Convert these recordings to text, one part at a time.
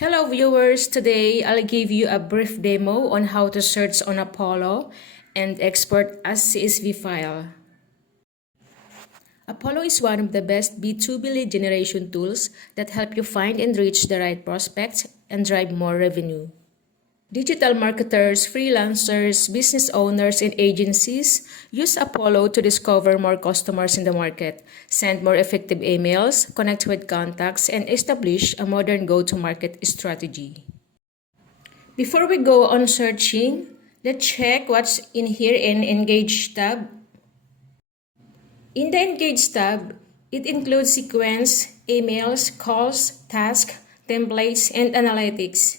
Hello viewers, today I'll give you a brief demo on how to search on Apollo and export as CSV file. Apollo is one of the best B2B lead generation tools that help you find and reach the right prospects and drive more revenue. Digital marketers, freelancers, business owners, and agencies use Apollo to discover more customers in the market, send more effective emails, connect with contacts, and establish a modern go-to-market strategy. Before we go on searching, let's check what's in here in Engage tab. In the Engage tab, it includes sequence, emails, calls, tasks, templates, and analytics.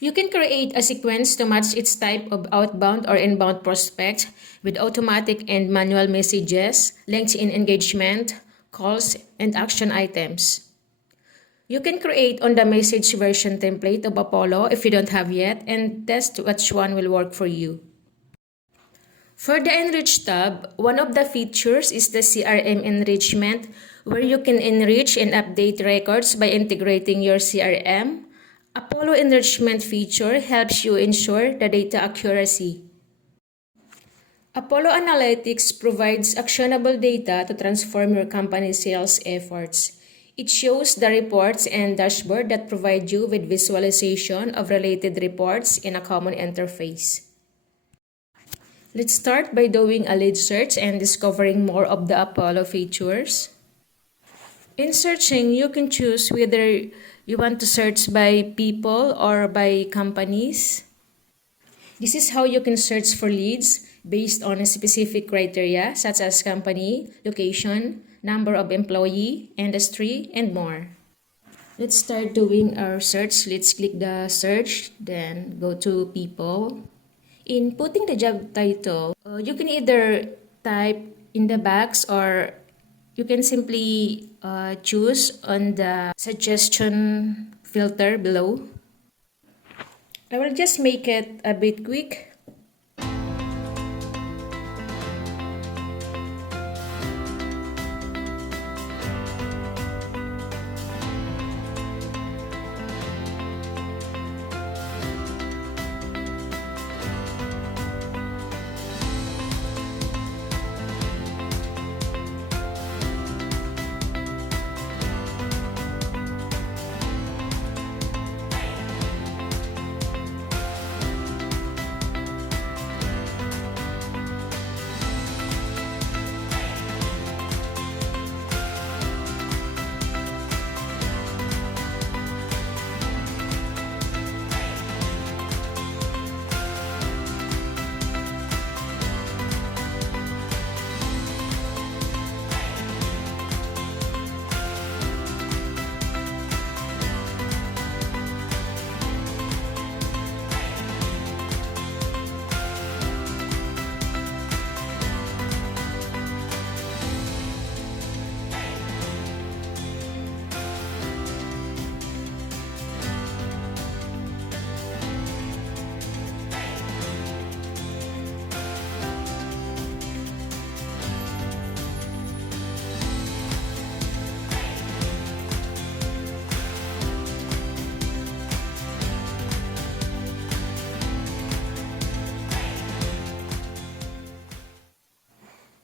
You can create a sequence to match its type of outbound or inbound prospect with automatic and manual messages, LinkedIn engagement, calls, and action items. You can create on the message version template of Apollo if you don't have yet and test which one will work for you. For the Enrich tab, one of the features is the CRM enrichment, where you can enrich and update records by integrating your CRM. Apollo enrichment feature helps you ensure the data accuracy. Apollo Analytics provides actionable data to transform your company's sales efforts. It shows the reports and dashboard that provide you with visualization of related reports in a common interface. Let's start by doing a lead search and discovering more of the Apollo features. In searching, you can choose whether you want to search by people or by companies. This is how you can search for leads based on a specific criteria such as company, location, number of employee, industry, and more. Let's start doing our search. Let's click the search, then go to people. In putting the job title, you can either type in the box or you can simply choose on the suggestion filter below. I will just make it a bit quick.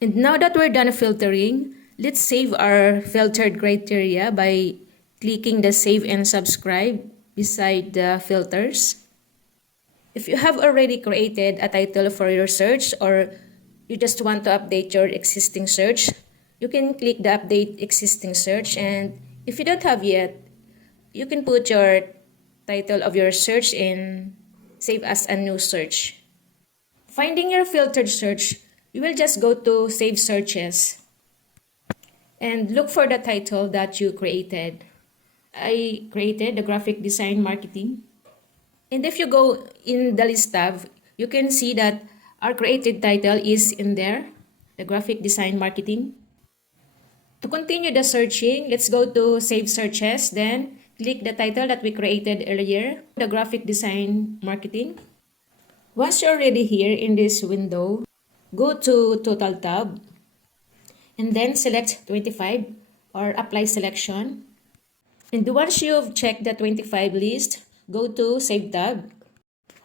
And now that we're done filtering, let's save our filtered criteria by clicking the Save and Subscribe beside the filters. If you have already created a title for your search or you just want to update your existing search, you can click the Update Existing Search, and if you don't have yet, you can put your title of your search in Save as a New Search. Finding your filtered search, you will just go to Save Searches and look for the title that you created. I created the graphic design marketing. And if you go in the list tab, you can see that our created title is in there, the graphic design marketing. To continue the searching, let's go to Save Searches, then click the title that we created earlier, the graphic design marketing. Once you're already here in this window, go to Total tab and then select 25 or Apply Selection. And once you've checked the 25 list, go to Save tab,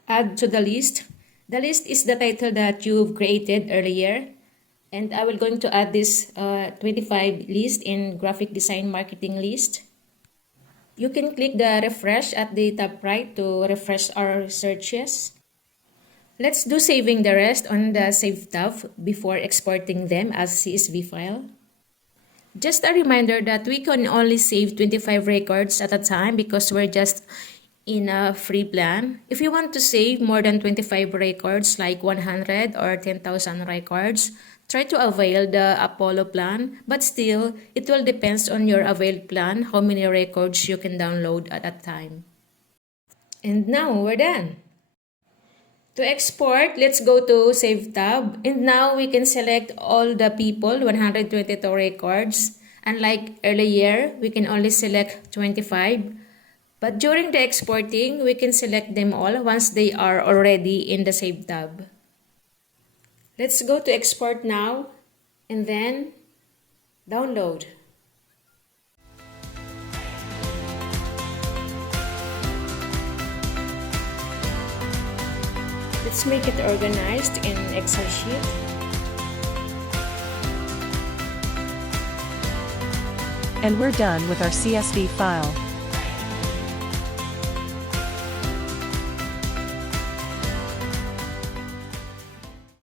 add to the list. The list is the title that you've created earlier. And I will going to add this 25 list in graphic design marketing list. You can click the refresh at the top right to refresh our searches. Let's do saving the rest on the Save tab before exporting them as CSV file. Just a reminder that we can only save 25 records at a time because we're just in a free plan. If you want to save more than 25 records like 100 or 10,000 records, try to avail the Apollo plan, but still, it will depend on your availed plan how many records you can download at a time. And now we're done. To export, let's go to Save tab. And now we can select all the people, 122 records. Unlike earlier, we can only select 25. But during the exporting, we can select them all once they are already in the Save tab. Let's go to Export now and then Download. Let's make it organized in Excel sheet. And we're done with our CSV file.